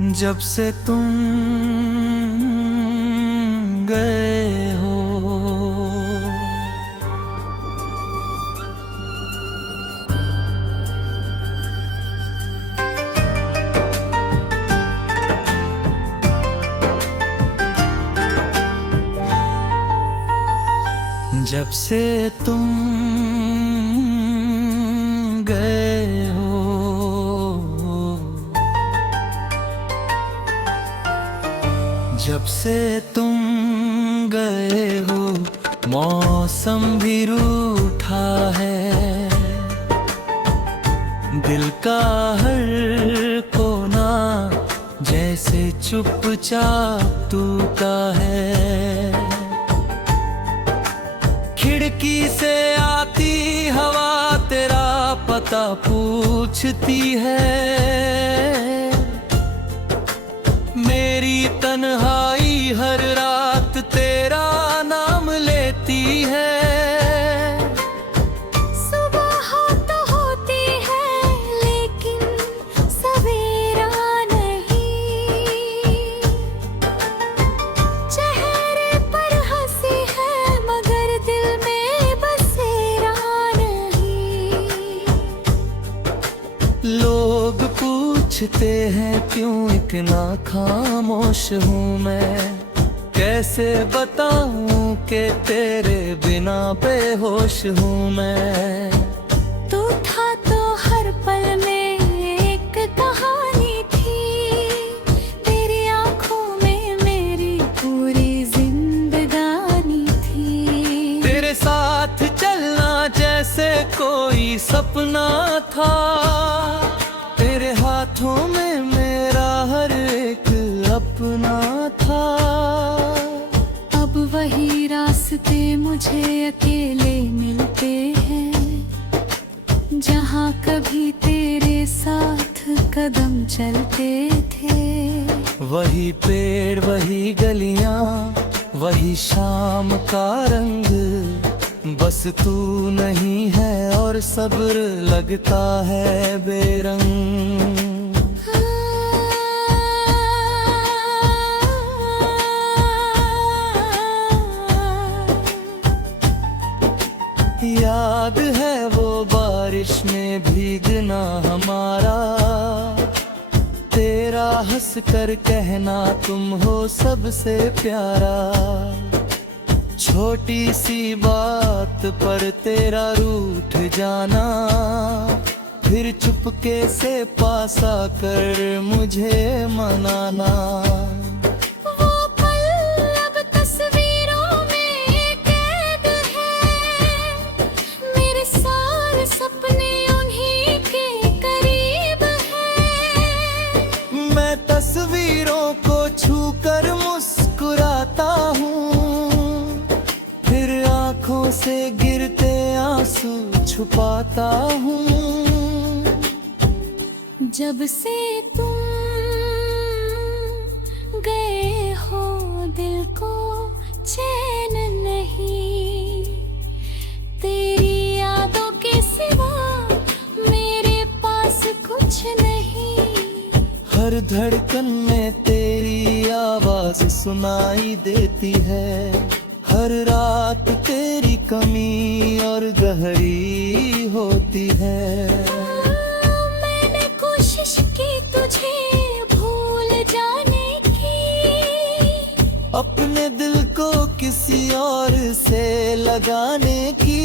जब से तुम गए हो, जब से तुम गए हो, जब से तुम गए हो, मौसम भी रूठा है। दिल का हर कोना जैसे चुपचाप टूटा है। खिड़की से आती हवा तेरा पता पूछती है। मेरी तन्हाई हर रात तेरा नाम लेती है। सुबह तो होती है लेकिन सवेरा नहीं। चेहरे पर हंसी है मगर दिल में बसेरा नहीं। लोग पूछते हैं क्यों इतना खामोश हूँ मैं। कैसे बताऊं कि तेरे बिना बेहोश हूँ मैं। तू था तो हर पल में एक कहानी थी। तेरी आंखों में मेरी पूरी जिंदगानी थी। तेरे साथ चलना जैसे कोई सपना था। तेरे हाथों में मेरा हर एक अपना था। अब वही रास्ते मुझे अकेले मिलते हैं, जहाँ कभी तेरे साथ कदम चलते थे। वही पेड़ वही गलियां वही शाम का रंग। बस तू नहीं है और सब्र लगता है बेरंग। याद है वो बारिश में भीगना हमारा। तेरा हंस कर कहना तुम हो सबसे प्यारा। छोटी सी बात पर तेरा रूठ जाना। फिर चुपके से पास आकर मुझे मनाना। वो पल अब तस्वीरों में कैद है। मेरे सारे सपने उन्हीं के करीब है। मैं तस्वीरों को छूकर मुस्कुराता हूँ। फिर आंखों से गिरते आंसू छुपाता हूँ। जब से तुम गए हो दिल को चैन नहीं। तेरी यादों के सिवा मेरे पास कुछ नहीं। हर धड़कन में तेरी आवाज सुनाई देती है। हर रात तेरी कमी और गहरी होती है। मैंने कोशिश की तुझे भूल जाने की। अपने दिल को किसी और से लगाने की।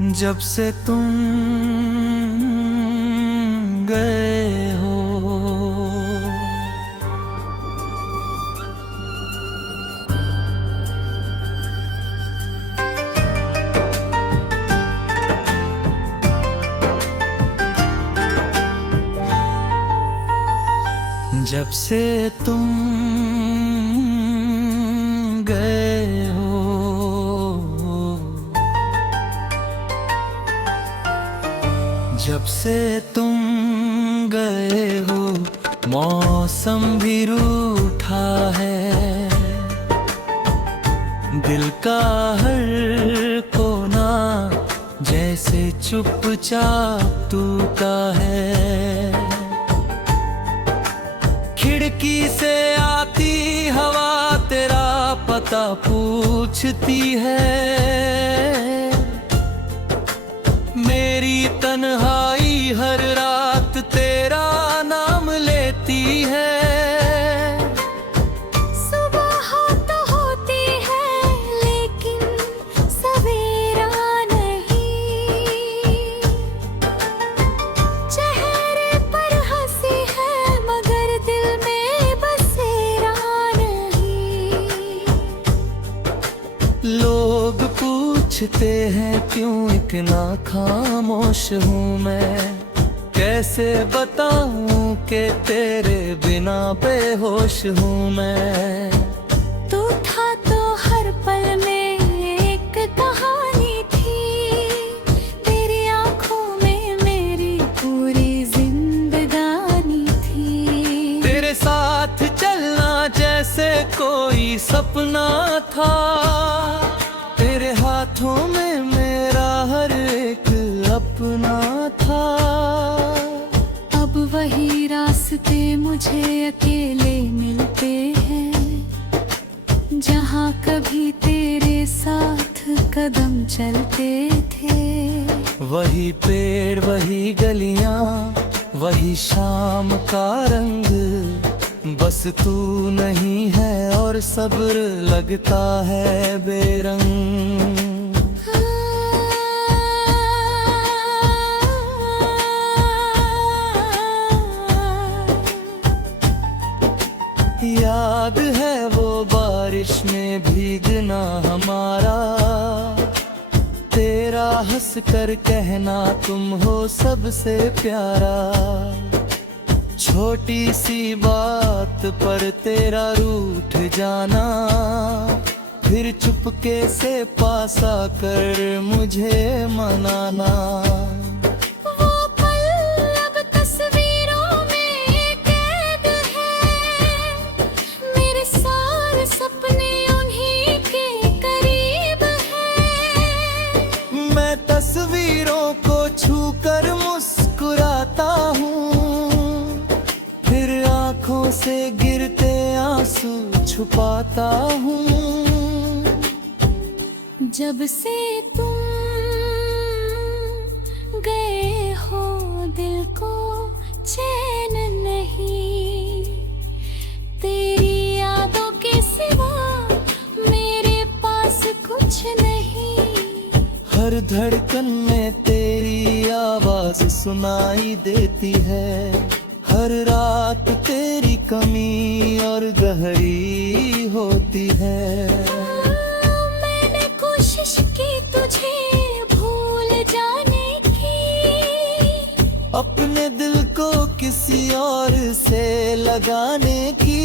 जब से तुम गए हो। जब से तुम गए हो, जब से तुम गए हो, मौसम भी रूठा है। दिल का हर कोना जैसे चुपचाप टूटा है। खिड़की से आती हवा तेरा पता पूछती है। मेरी तन्हाई हर रात तेरा नाम लेती है। सुबह तो होती है लेकिन सवेरा नहीं। चेहरे पर हंसी है मगर दिल में बसेरा नहीं। लोग पूछते हैं क्यों इतना खामोश हूँ मैं। कैसे बताऊं कि तेरे बिना बेहोश हूँ मैं। तू था तो हर पल में एक कहानी थी। तेरी आंखों में मेरी पूरी जिंदगानी थी। तेरे साथ चलना जैसे कोई सपना था। तेरे हाथों में मेरा हर एक अपना था। अब वही रास्ते मुझे अकेले मिलते हैं जहाँ कभी तेरे साथ कदम चलते थे। वही पेड़ वही गलियां वही शाम का रंग। बस तू नहीं है और सब्र लगता है बेरंग। याद है वो बारिश में भीगना हमारा। तेरा हंस कर कहना तुम हो सबसे प्यारा। छोटी सी बात पर तेरा रूठ जाना। फिर चुपके से पास आकर मुझे मनाना। वो पल अब तस्वीरों में कैद है। मेरे सारे सपने उन्हीं के करीब है। मैं तस्वीरों को छूकर मुस्कुराता हूँ। फिर आंखों से गिरते आंसू छुपाता हूँ। जब से तुम गए हो दिल को चैन नहीं। तेरी यादों के सिवा मेरे पास कुछ नहीं। हर धड़कन में तेरी आवाज सुनाई देती है। हर रात तेरी कमी और गहरी होती है। मैंने कोशिश की तुझे भूल जाने की। अपने दिल को किसी और से लगाने की।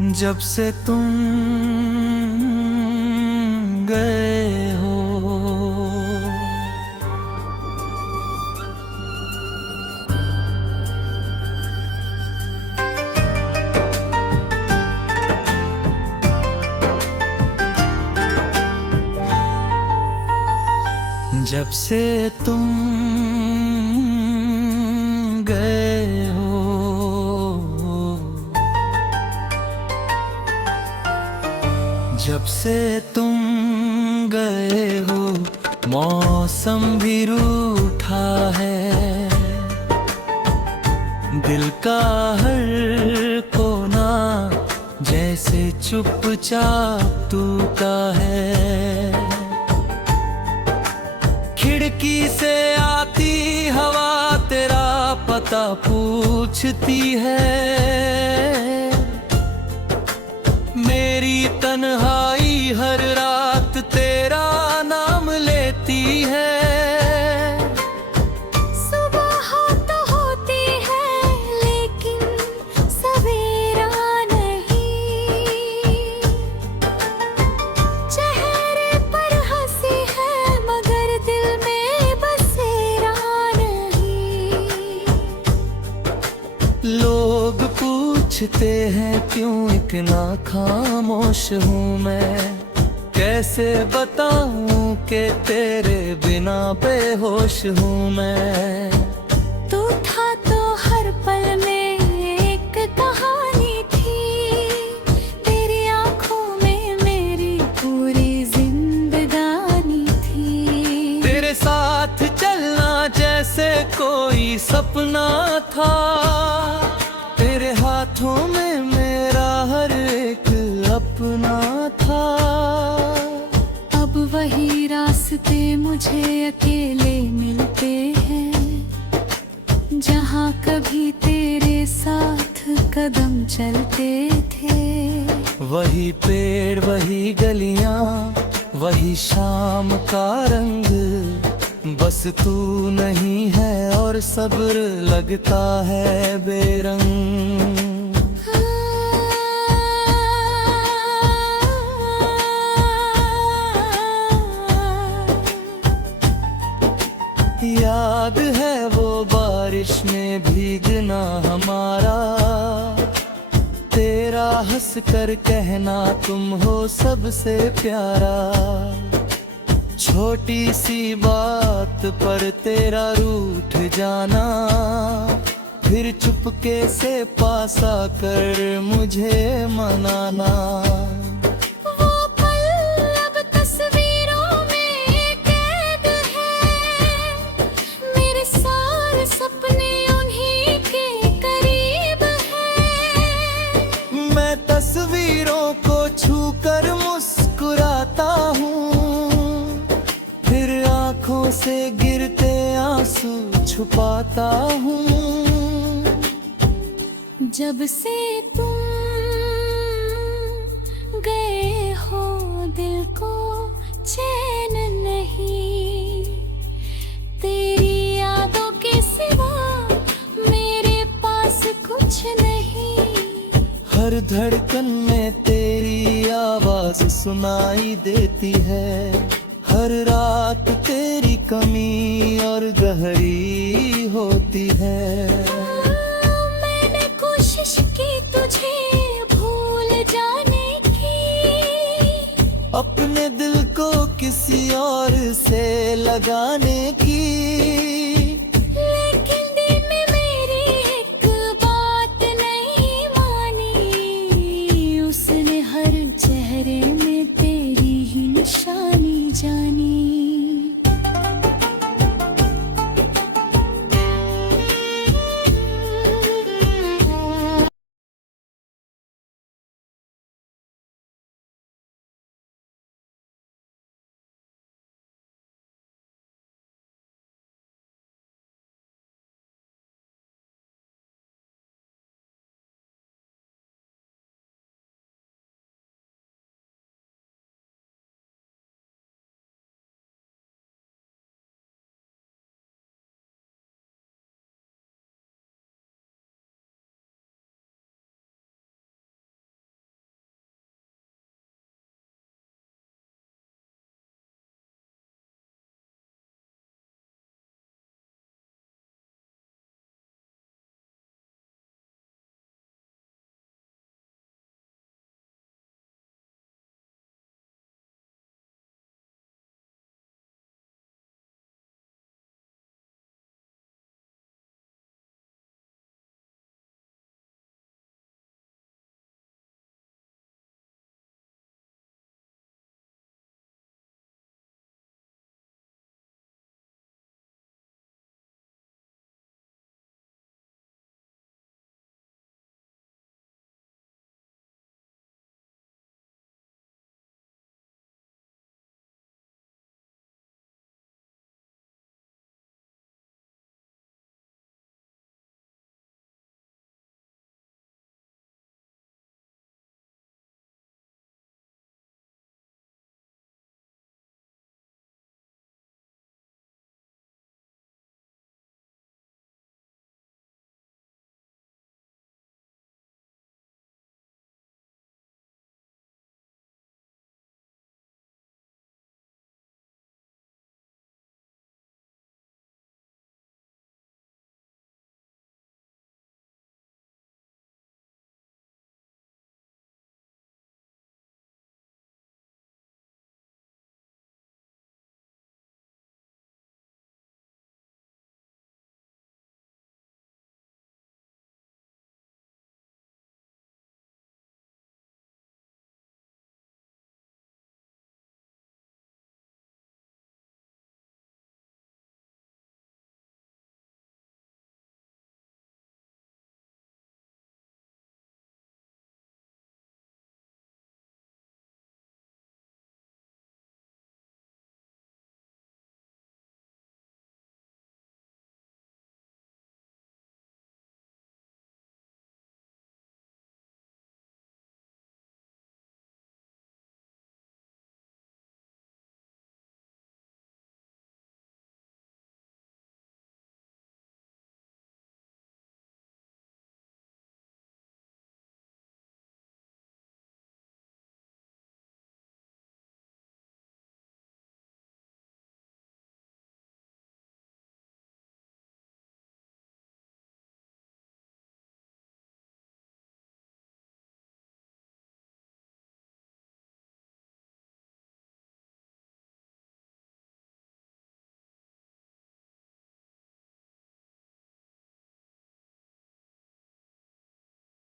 जब से तुम गए हो। जब से तुम गए हो, जब से तुम गए हो, मौसम भी रूठा है। दिल का हर कोना जैसे चुपचाप टूटा है। खिड़की से आती हवा तेरा पता पूछती है। मेरी तन्हाई हर रात तेरा नाम लेती है। सुबह तो होती है लेकिन सवेरा नहीं। चेहरे पर हंसी है मगर दिल में बसेरा नहीं। लोग पूछते हैं क्यों इतना खामोश हूँ मैं। कैसे बताऊं कि तेरे बिना बेहोश हूँ मैं। तू था तो हर पल में एक कहानी थी। तेरी आंखों में मेरी पूरी जिंदगानी थी। तेरे साथ चलना जैसे कोई सपना था। तेरे हाथों में मेरा हर एक अपना था। अब वही रास्ते मुझे अकेले मिलते हैं जहाँ कभी तेरे साथ कदम चलते थे। वही पेड़ वही गलियां वही शाम का रंग। बस तू नहीं है और सब्र लगता है बेरंग। याद है वो बारिश में भीगना हमारा। तेरा हंस कर कहना तुम हो सबसे प्यारा। छोटी सी बात पर तेरा रूठ जाना। फिर चुपके से पास आकर मुझे मनाना। वो पल अब तस्वीरों में कैद है। मेरे सारे सपने उन्हीं के करीब है। मैं तस्वीरों को छूकर मुस्कुराता हूँ। फिर आँखों से गिरते आंसू छुपाता हूँ। जब से तुम गए हो दिल को चैन नहीं। तेरी यादों के सिवा मेरे पास कुछ नहीं। हर धड़कन में तेरी आवाज सुनाई देती है। हर रात तेरी कमी और गहरी होती है। मैंने कोशिश की तुझे भूल जाने की। अपने दिल को किसी और से लगाने